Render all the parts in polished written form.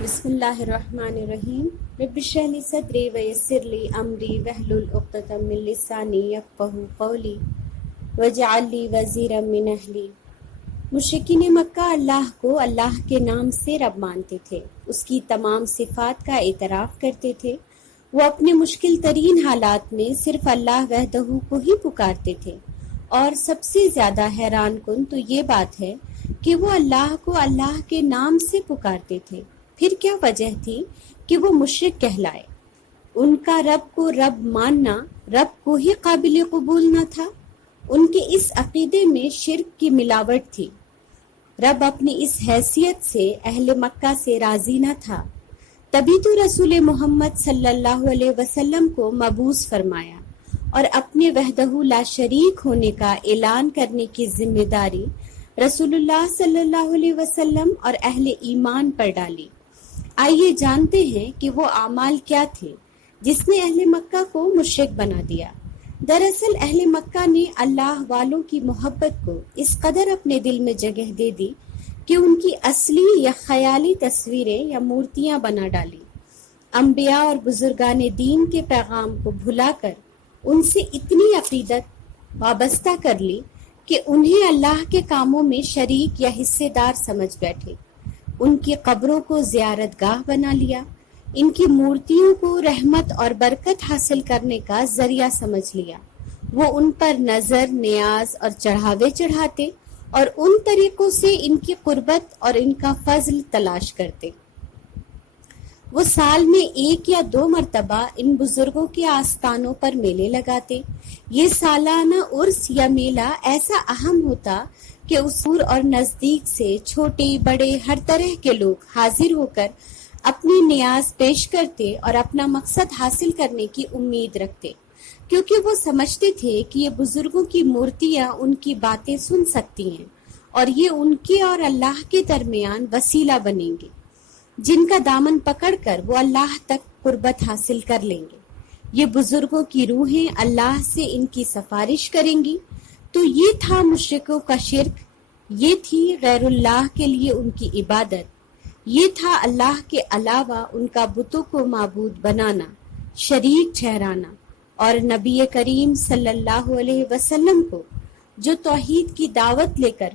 بسم اللہ الرحمن الرحیم رب اشرح لی صدری ویسر لی امری واحلل عقدۃ من لسانی یفقہوا قولی واجعل لی وزیرا من اہلی۔ مشرکین مکہ اللہ کو اللہ کے نام سے رب مانتے تھے، اس کی تمام صفات کا اعتراف کرتے تھے۔ وہ اپنے مشکل ترین حالات میں صرف اللہ وحدہ کو ہی پکارتے تھے، اور سب سے زیادہ حیران کن تو یہ بات ہے کہ وہ اللہ کو اللہ کے نام سے پکارتے تھے۔ پھر کیا وجہ تھی کہ وہ مشرک کہلائے؟ ان کا رب کو رب ماننا رب کو ہی قابل قبول نہ تھا۔ ان کے اس عقیدے میں شرک کی ملاوٹ تھی۔ رب اپنی اس حیثیت سے اہل مکہ سے راضی نہ تھا، تبھی تو رسول محمد صلی اللہ علیہ وسلم کو مبعوث فرمایا اور اپنے وحدہ لا شریک ہونے کا اعلان کرنے کی ذمہ داری رسول اللہ صلی اللہ علیہ وسلم اور اہل ایمان پر ڈالی۔ آئیے جانتے ہیں کہ وہ اعمال کیا تھے جس نے اہل مکہ کو مشرک بنا دیا۔ دراصل اہل مکہ نے اللہ والوں کی محبت کو اس قدر اپنے دل میں جگہ دے دی کہ ان کی اصلی یا خیالی تصویریں یا مورتیاں بنا ڈالی۔ انبیاء اور بزرگان دین کے پیغام کو بھلا کر ان سے اتنی عقیدت وابستہ کر لی کہ انہیں اللہ کے کاموں میں شریک یا حصے دار سمجھ بیٹھے۔ ان کی قبروں کو زیارت گاہ بنا لیا، ان کی مورتیوں کو رحمت اور برکت حاصل کرنے کا ذریعہ سمجھ لیا۔ وہ ان پر نظر، نیاز اور چڑھاوے چڑھاتے اور ان طریقوں سے ان کی قربت اور ان کا فضل تلاش کرتے۔ وہ سال میں 1 یا 2 مرتبہ ان بزرگوں کے آستانوں پر میلے لگاتے۔ یہ سالانہ عرس یا میلہ ایسا اہم ہوتا کہ اس دور اور نزدیک سے چھوٹے بڑے ہر طرح کے لوگ حاضر ہو کر اپنی نیاز پیش کرتے اور اپنا مقصد حاصل کرنے کی امید رکھتے، کیونکہ وہ سمجھتے تھے کہ یہ بزرگوں کی مورتیاں ان کی باتیں سن سکتی ہیں اور یہ ان کے اور اللہ کے درمیان وسیلہ بنیں گے، جن کا دامن پکڑ کر وہ اللہ تک قربت حاصل کر لیں گے۔ یہ بزرگوں کی روحیں اللہ سے ان کی سفارش کریں گی۔ تو یہ تھا مشرکوں کا شرک، یہ تھی غیر اللہ کے لیے ان کی عبادت، یہ تھا اللہ کے علاوہ ان کا بتوں کو معبود بنانا، شریک ٹھہرانا، اور نبی کریم صلی اللہ علیہ وسلم کو جو توحید کی دعوت لے کر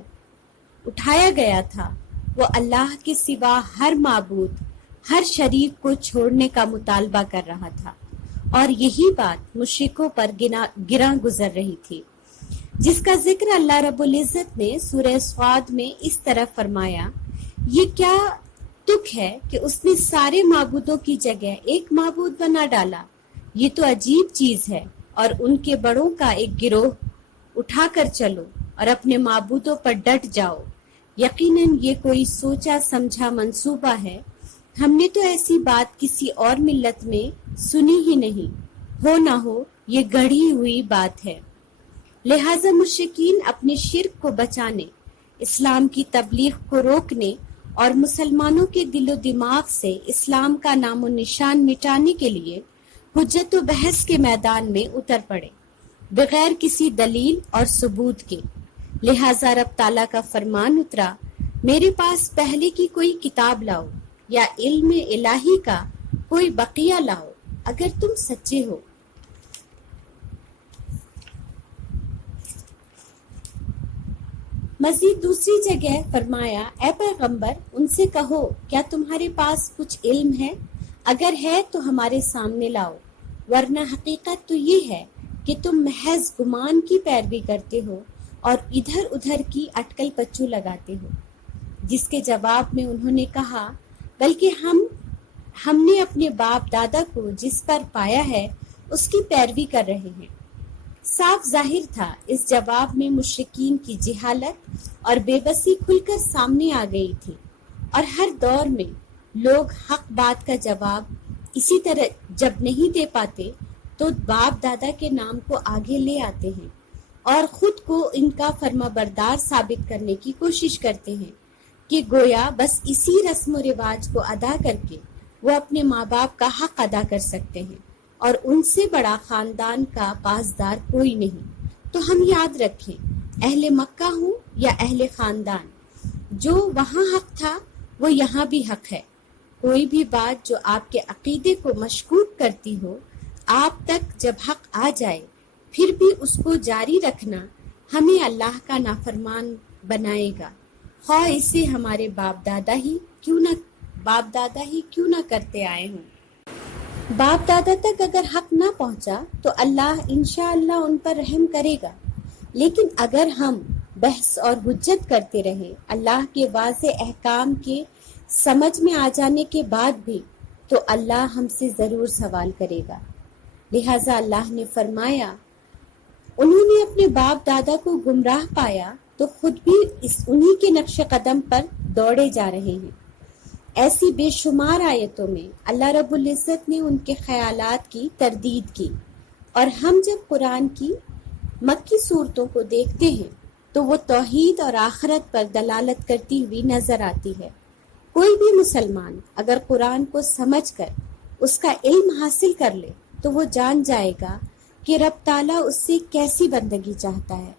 اٹھایا گیا تھا، وہ اللہ کے سوا ہر معبود، ہر شریک کو چھوڑنے کا مطالبہ کر رہا تھا، اور یہی بات مشرکوں پر گراں گزر رہی تھی، جس کا ذکر اللہ رب العزت نے سورہ صاد میں اس طرح فرمایا: یہ کیا تک ہے کہ اس نے سارے معبودوں کی جگہ ایک معبود بنا ڈالا؟ یہ تو عجیب چیز ہے، اور ان کے بڑوں کا ایک گروہ اٹھا کر چلو اور اپنے معبودوں پر ڈٹ جاؤ۔ یقیناً یہ کوئی سوچا سمجھا منصوبہ ہے، ہم نے تو ایسی بات کسی اور ملت میں سنی ہی نہیں، ہو نہ ہو یہ گڑھی ہوئی بات ہے۔ لہٰذا مشرکین اپنے شرک کو بچانے، اسلام کی تبلیغ کو روکنے اور مسلمانوں کے دل و دماغ سے اسلام کا نام و نشان مٹانے کے لیے حجت و بحث کے میدان میں اتر پڑے، بغیر کسی دلیل اور ثبوت کے۔ لہٰذا رب تعالیٰ کا فرمان اترا: میرے پاس پہلے کی کوئی کتاب لاؤ یا علم الہی کا کوئی بقیہ لاؤ اگر تم سچے ہو۔ مزید دوسری جگہ فرمایا: اے پیغمبر، ان سے کہو کیا تمہارے پاس کچھ علم ہے؟ اگر ہے تو ہمارے سامنے لاؤ، ورنہ حقیقت تو یہ ہے کہ تم محض گمان کی پیروی کرتے ہو اور ادھر ادھر کی اٹکل پچو لگاتے ہو۔ جس کے جواب میں انہوں نے کہا: بلکہ ہم نے اپنے باپ دادا کو جس پر پایا ہے اس کی پیروی کر رہے ہیں۔ صاف ظاہر تھا اس جواب میں مشرکین کی جہالت اور بے بسی کھل کر سامنے آ گئی تھی، اور ہر دور میں لوگ حق بات کا جواب اسی طرح جب نہیں دے پاتے تو باپ دادا کے نام کو آگے لے آتے ہیں اور خود کو ان کا فرما بردار ثابت کرنے کی کوشش کرتے ہیں کہ گویا بس اسی رسم و رواج کو ادا کر کے وہ اپنے ماں باپ کا حق ادا کر سکتے ہیں، اور ان سے بڑا خاندان کا پاسدار کوئی نہیں۔ تو ہم یاد رکھیں، اہل مکہ ہوں یا اہل خاندان، جو وہاں حق تھا وہ یہاں بھی حق ہے۔ کوئی بھی بات جو آپ کے عقیدے کو مشکوک کرتی ہو آپ تک جب حق آ جائے پھر بھی اس کو جاری رکھنا ہمیں اللہ کا نافرمان بنائے گا، خواہ اسے ہمارے باپ دادا ہی کیوں نہ کرتے آئے ہوں۔ باپ دادا تک اگر حق نہ پہنچا تو اللہ انشاءاللہ ان پر رحم کرے گا، لیکن اگر ہم بحث اور حجت کرتے رہے اللہ کے واضح احکام کے سمجھ میں آ جانے کے بعد بھی تو اللہ ہم سے ضرور سوال کرے گا۔ لہٰذا اللہ نے فرمایا انہوں نے اپنے باپ دادا کو گمراہ پایا تو خود بھی انہی کے نقش قدم پر دوڑے جا رہے ہیں۔ ایسی بے شمار آیتوں میں اللہ رب العزت نے ان کے خیالات کی تردید کی، اور ہم جب قرآن کی مکی صورتوں کو دیکھتے ہیں تو وہ توحید اور آخرت پر دلالت کرتی ہوئی نظر آتی ہے۔ کوئی بھی مسلمان اگر قرآن کو سمجھ کر اس کا علم حاصل کر لے تو وہ جان جائے گا کہ رب تعالیٰ اس سے کیسی بندگی چاہتا ہے۔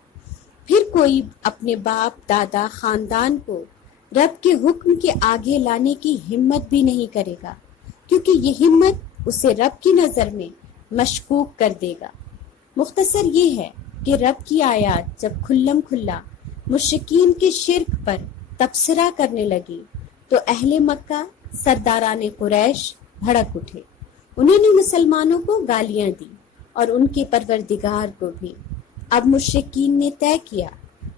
پھر کوئی اپنے باپ دادا خاندان کو رب کے حکم کے آگے لانے کی ہمت بھی نہیں کرے گا، کیونکہ یہ ہمت اسے رب کی نظر میں مشکوک کر دے گا۔ مختصر یہ ہے کہ رب کی آیات جب کھلم کھلا مشرکین کے شرک پر تبصرہ کرنے لگی تو اہل مکہ سرداران قریش بھڑک اٹھے، انہوں نے مسلمانوں کو گالیاں دی اور ان کے پروردگار کو بھی۔ اب مشرکین نے طے کیا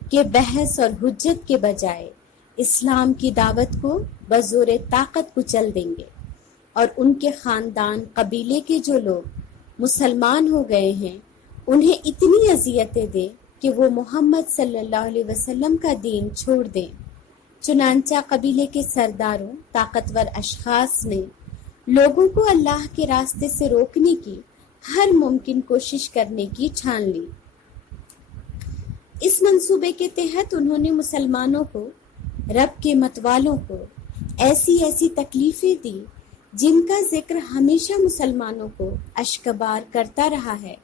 کہ بحث اور حجت کے بجائے اسلام کی دعوت کو بزور طاقت کچل دیں گے، اور ان کے خاندان قبیلے کے جو لوگ مسلمان ہو گئے ہیں انہیں اتنی اذیتیں دیں کہ وہ محمد صلی اللہ علیہ وسلم کا دین چھوڑ دیں۔ چنانچہ قبیلے کے سرداروں طاقتور اشخاص نے لوگوں کو اللہ کے راستے سے روکنے کی ہر ممکن کوشش کرنے کی ٹھان لی۔ اس منصوبے کے تحت انہوں نے مسلمانوں کو، رب کے متوالوں کو ایسی تکلیفیں دی جن کا ذکر ہمیشہ مسلمانوں کو اشکبار کرتا رہا ہے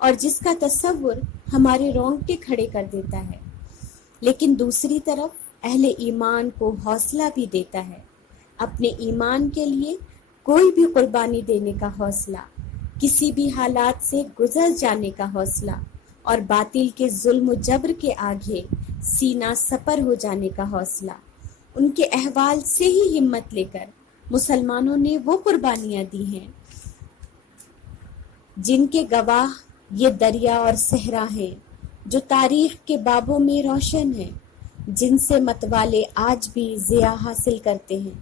اور جس کا تصور ہمارے رونگٹے کھڑے کر دیتا ہے، لیکن دوسری طرف اہل ایمان کو حوصلہ بھی دیتا ہے۔ اپنے ایمان کے لیے کوئی بھی قربانی دینے کا حوصلہ، کسی بھی حالات سے گزر جانے کا حوصلہ، اور باطل کے ظلم و جبر کے آگے سینہ سپر ہو جانے کا حوصلہ۔ ان کے احوال سے ہی ہمت لے کر مسلمانوں نے وہ قربانیاں دی ہیں جن کے گواہ یہ دریا اور صحرا ہیں، جو تاریخ کے بابوں میں روشن ہیں، جن سے متوالے آج بھی ضیاء حاصل کرتے ہیں۔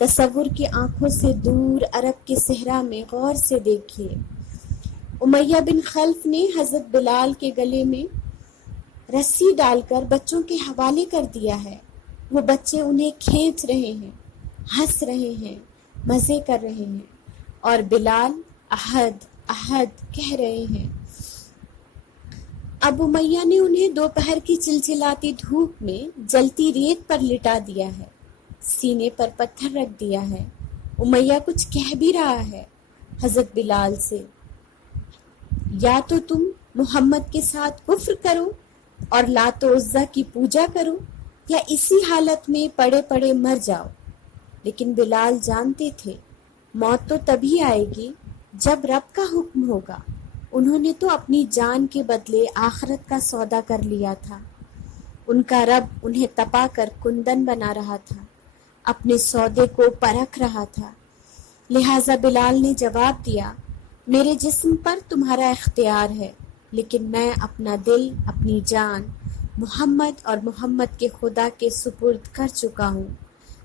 تصور کی آنکھوں سے دور عرب کے صحرا میں غور سے دیکھیے، امیہ بن خلف نے حضرت بلال کے گلے میں رسی ڈال کر بچوں کے حوالے کر دیا ہے۔ وہ بچے انہیں کھینچ رہے ہیں، ہنس رہے ہیں، مزے کر رہے ہیں، اور بلال احد احد کہہ رہے ہیں۔ اب امیہ نے انہیں دوپہر کی چلچلاتی دھوپ میں جلتی ریت پر لٹا دیا ہے، سینے پر پتھر رکھ دیا ہے۔ امیہ کچھ کہہ بھی رہا ہے حضرت بلال سے، یا تو تم محمد کے ساتھ کفر کرو اور لات و عزا کی پوجا کرو، یا اسی حالت میں پڑے پڑے مر جاؤ۔ لیکن بلال جانتے تھے موت تو تبھی آئے گی جب رب کا حکم ہوگا۔ انہوں نے تو اپنی جان کے بدلے آخرت کا سودا کر لیا تھا۔ ان کا رب انہیں تپا کر کندن بنا رہا تھا، اپنے سودے کو پرکھ رہا تھا۔ لہٰذا بلال نے جواب دیا، میرے جسم پر تمہارا اختیار ہے، لیکن میں اپنا دل، اپنی جان محمد اور محمد کے خدا کے سپرد کر چکا ہوں۔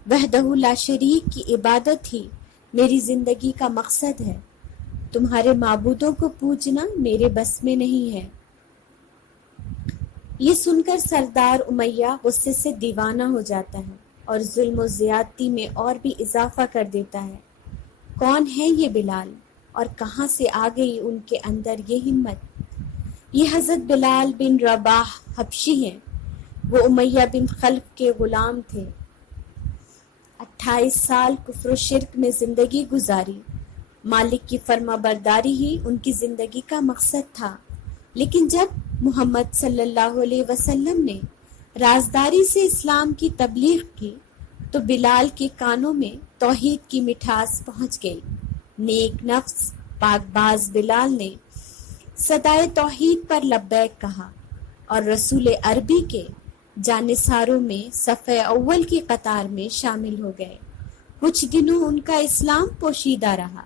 وحدہ لا شریک کی عبادت ہی میری زندگی کا مقصد ہے۔ تمہارے معبودوں کو پوجنا میرے بس میں نہیں ہے۔ یہ سن کر سردار امیہ غصے سے دیوانہ ہو جاتا ہے اور ظلم و زیادتی میں اور بھی اضافہ کر دیتا ہے۔ کون ہے یہ بلال اور کہاں سے آ گئی ان کے اندر یہ ہمت؟ یہ حضرت بلال بن رباح حبشی ہیں، وہ امیہ بن خلف کے غلام تھے۔ 28 سال کفر و شرک میں زندگی گزاری، مالک کی فرما برداری ہی ان کی زندگی کا مقصد تھا۔ لیکن جب محمد صلی اللہ علیہ وسلم نے رازداری سے اسلام کی تبلیغ کی تو بلال کے کانوں میں توحید کی مٹھاس پہنچ گئی۔ نیک نفس پاک باز بلال نے صدائے توحید پر لبیک کہا اور رسول عربی کے جانثاروں میں صف اول کی قطار میں شامل ہو گئے۔ کچھ دنوں ان کا اسلام پوشیدہ رہا،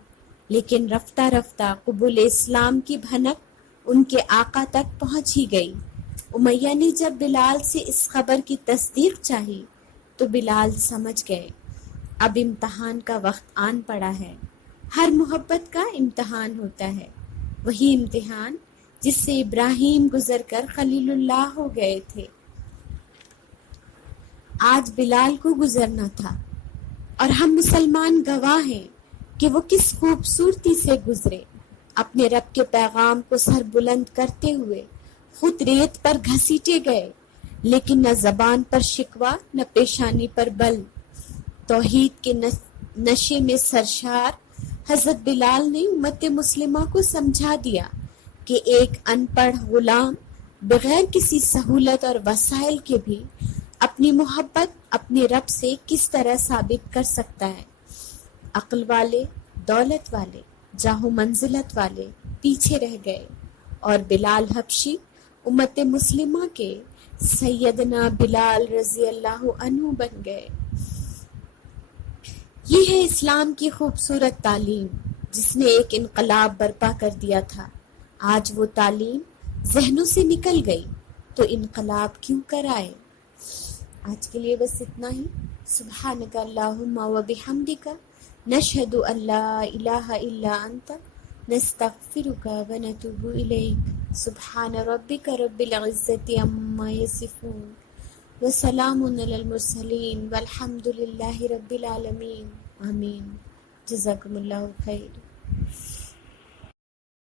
لیکن رفتہ رفتہ قبول اسلام کی بھنک ان کے آقا تک پہنچ ہی گئی۔ امیہ نے جب بلال سے اس خبر کی تصدیق چاہی تو بلال سمجھ گئے اب امتحان کا وقت آن پڑا ہے۔ ہر محبت کا امتحان ہوتا ہے، وہی امتحان جس سے ابراہیم گزر کر خلیل اللہ ہو گئے تھے، آج بلال کو گزرنا تھا، اور ہم مسلمان گواہ ہیں کہ وہ کس خوبصورتی سے گزرے۔ اپنے رب کے پیغام کو سر بلند کرتے ہوئے خود ریت پر گھسیٹے گئے، لیکن نہ زبان پر شکوہ نہ پیشانی پر بل۔ توحید کے نشے میں سرشار حضرت بلال نے امت مسلمہ کو سمجھا دیا کہ ایک ان پڑھ غلام بغیر کسی سہولت اور وسائل کے بھی اپنی محبت اپنے رب سے کس طرح ثابت کر سکتا ہے۔ عقل والے، دولت والے، جاہ و منزلت والے پیچھے رہ گئے اور بلال حبشی امت مسلمہ کے سیدنا بلال رضی اللہ عنہ بن گئے۔ یہ ہے اسلام کی خوبصورت تعلیم جس نے ایک انقلاب برپا کر دیا تھا۔ آج وہ تعلیم ذہنوں سے نکل گئی تو انقلاب کیوں کر آئے۔ آج کے لیے بس اتنا ہی۔ سبحانک اللہم و بحمدک، نشہد ان لا الہ الا انت، نستغفرک و نتوب الیک۔ سبحان ربک رب العزت عما یصفون وسلام علی المرسلین والحمد للہ رب العالمین۔ آمین۔ جزاکم اللہ خیر۔